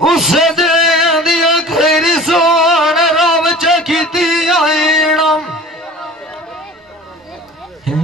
उसे दिया खैरी सोन रब चकीती आईणम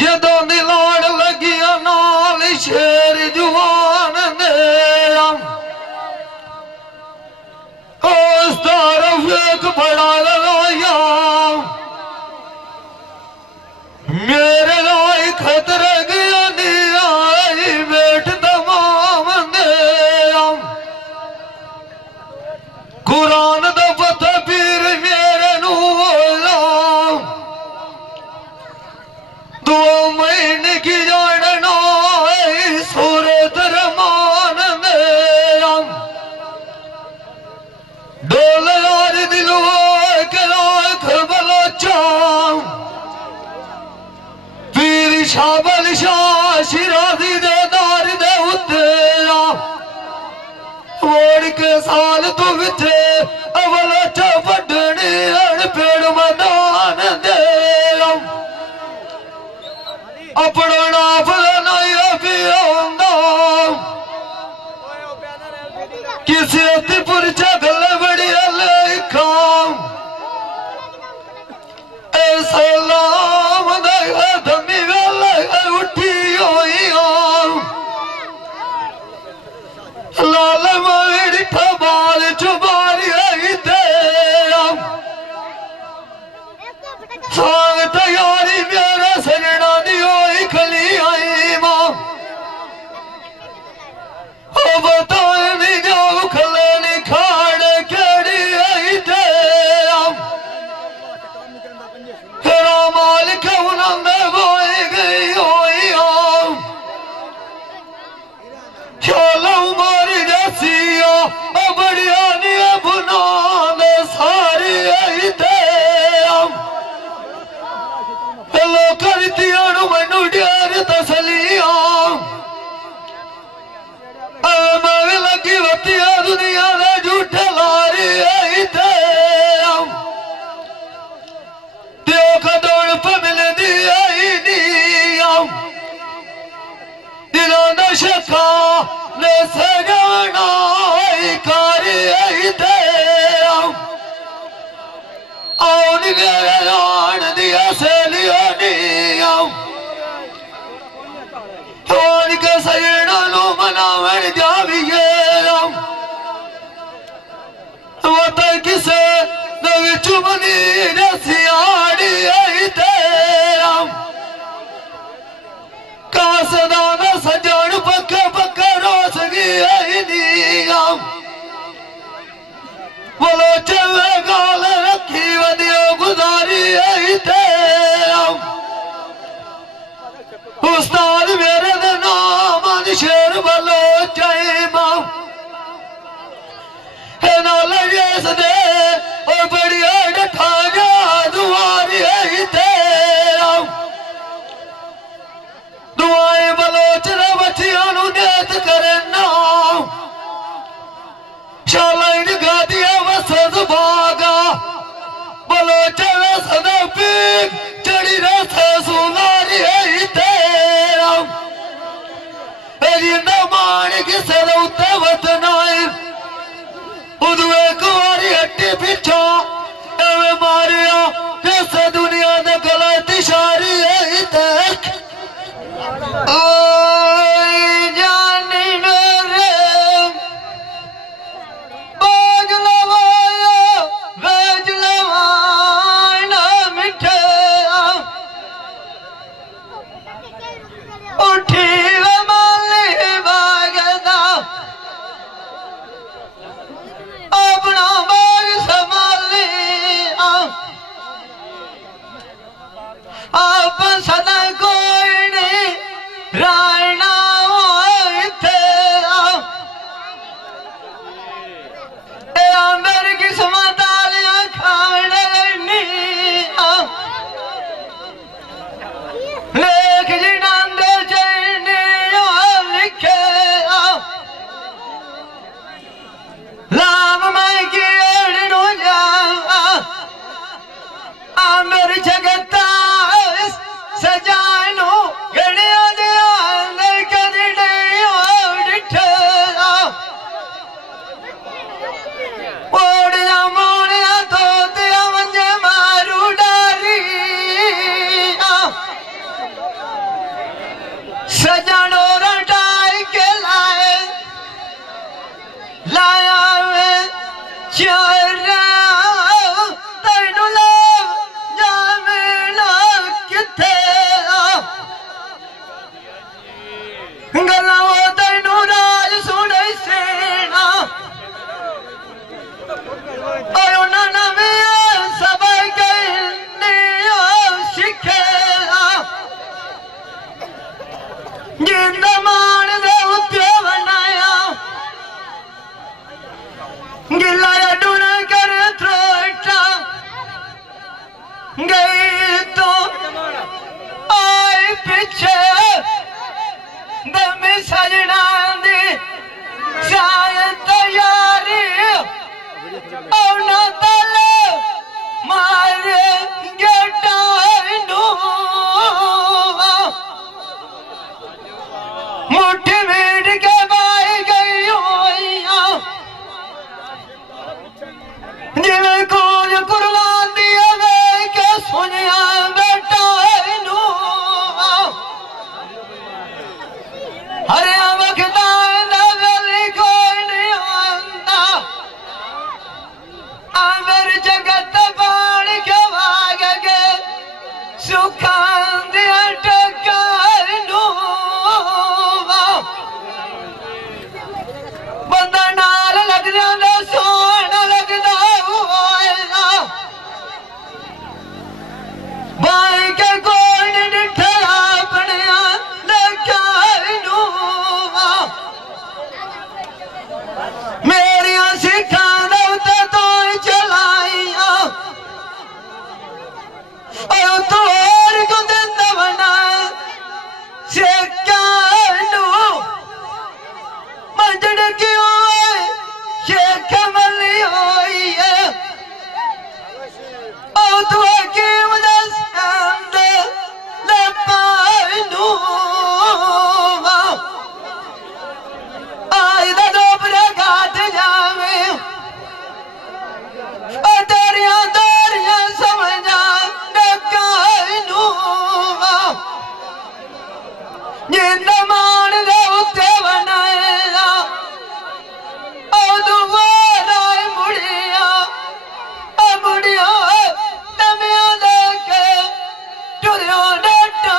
जदों दी लाड़ लगिया नाल शेर जुवान नेम उस तरफ एक बड़ा ललाया मेरे लाई खतरे गया नी आई बेट तमाम नेम कुरान दा पता पीर मेरे नू दुआ महीने की जानना सूरत रमान मेरा डोल यार दिलो के लाख बलोचा पीर शाबल शाह शिराजी दे दार दे उत्तेरा वोड़ के साल तू विथे अवलोचा वडने अड़ पेड़ मैदान दे अपना नाप नहीं पिया किसी अतिपुर चगल बड़ी लेखाम सलाम धमी वेल उठी हुई लाल मेरी ठबाल चुबारी सांग तैयारी मेरा सजना दी होई खली आई मां ओ बताए नहीं जाओ खले नहीं खाड़े केड़ी आई थे हेरा मालिक उन्होंने बोई गई होई चलो मारी जैसिया बढ़िया नहीं बुना दे सारी आई थे मैनू डेर तसलिया मैं लगी बतिया दुनिया दे झूठे लारी खदौड़ पे मिलदी दिलों न शका ने सजाना कारी आउन गए आन दिया सहेलिया के सजना नो मनावन जाविए किसे चुमनी सियाड़ी कासदान सजन पक्के पक्के रोस गई बोलो चले गाल रखी वदियो गुजारी उस्ताद मेरे दे नाम शेर बलो चाइमा है नाल जेस दे ओ बड़िया डठा जा दुआरी दुआएं बलोच रे बच्चियां नू नेत करे ना शालाइन गादिया वसद बागा बलोच वे सदा पीक चढ़ी रथे सुनारी मान किसे उत्ते वतनाए उदवे कुआरी हट्टी पिछा एवं मारिया किसे दुनिया दे गलत इशारी तक सदा कोई नहीं रायना मेरी किस्मत आलिया खाने लेख जी नांदे चैनी लिखे लाभ मैं की नो जा मेरी जगता सजानो गणिया दिया लाया वे चारा तैनू लाव जावेला किथे गल्लां वो तैनू राज सुने सेना और उन्हां नवीं सबक सिखेला जिंदा मान दे उत्ते बनाया गिला डुन कर थ्रोटा गई तो आई पीछे दम सजना दी शायद तैयारी और न तल मारे गेटाइनू मुट्ठी भीड़ के बाई गई होइया जिवें कोल कुर्बान दिया गए के सुनिया बेटाइनू हरे वक्ता नवली कोई नहीं आंदा आवर जगत बाण के भाग के सुखां दिया टकाइनू बंदा नाल लग जांदा सोहना लगदा होएगा भाई के कोई नहीं डिठा अपनिया लकाइनू मेरिया सिखां दे तो चलाइया और तो और को दिन बना सिखानू मंजड़ क्यों शेख मली होई है और तू क्यों दस्तांद लपानू आई दा दोबरे घाट जावे और तेरिया समझा डकाइनू जिंदा मान दे उत्ते बनाया और दुबारा मुड़िया मुड़िया नमिया लेके टुरियो डटा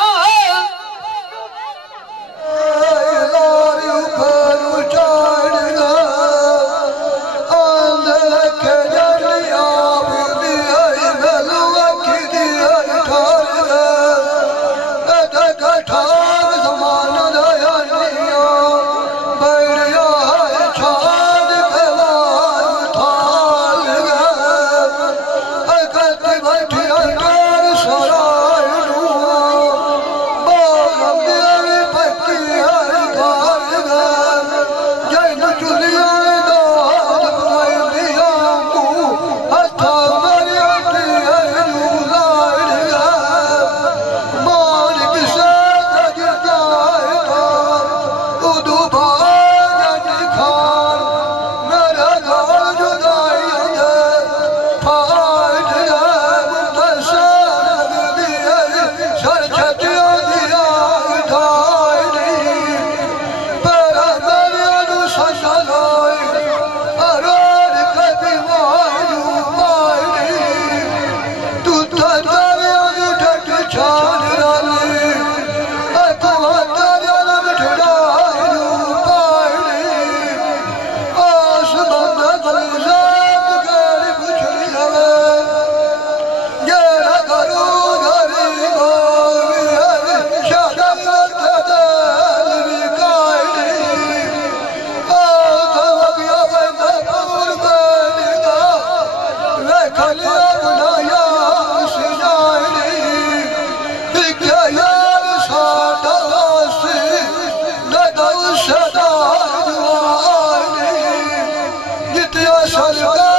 Shagala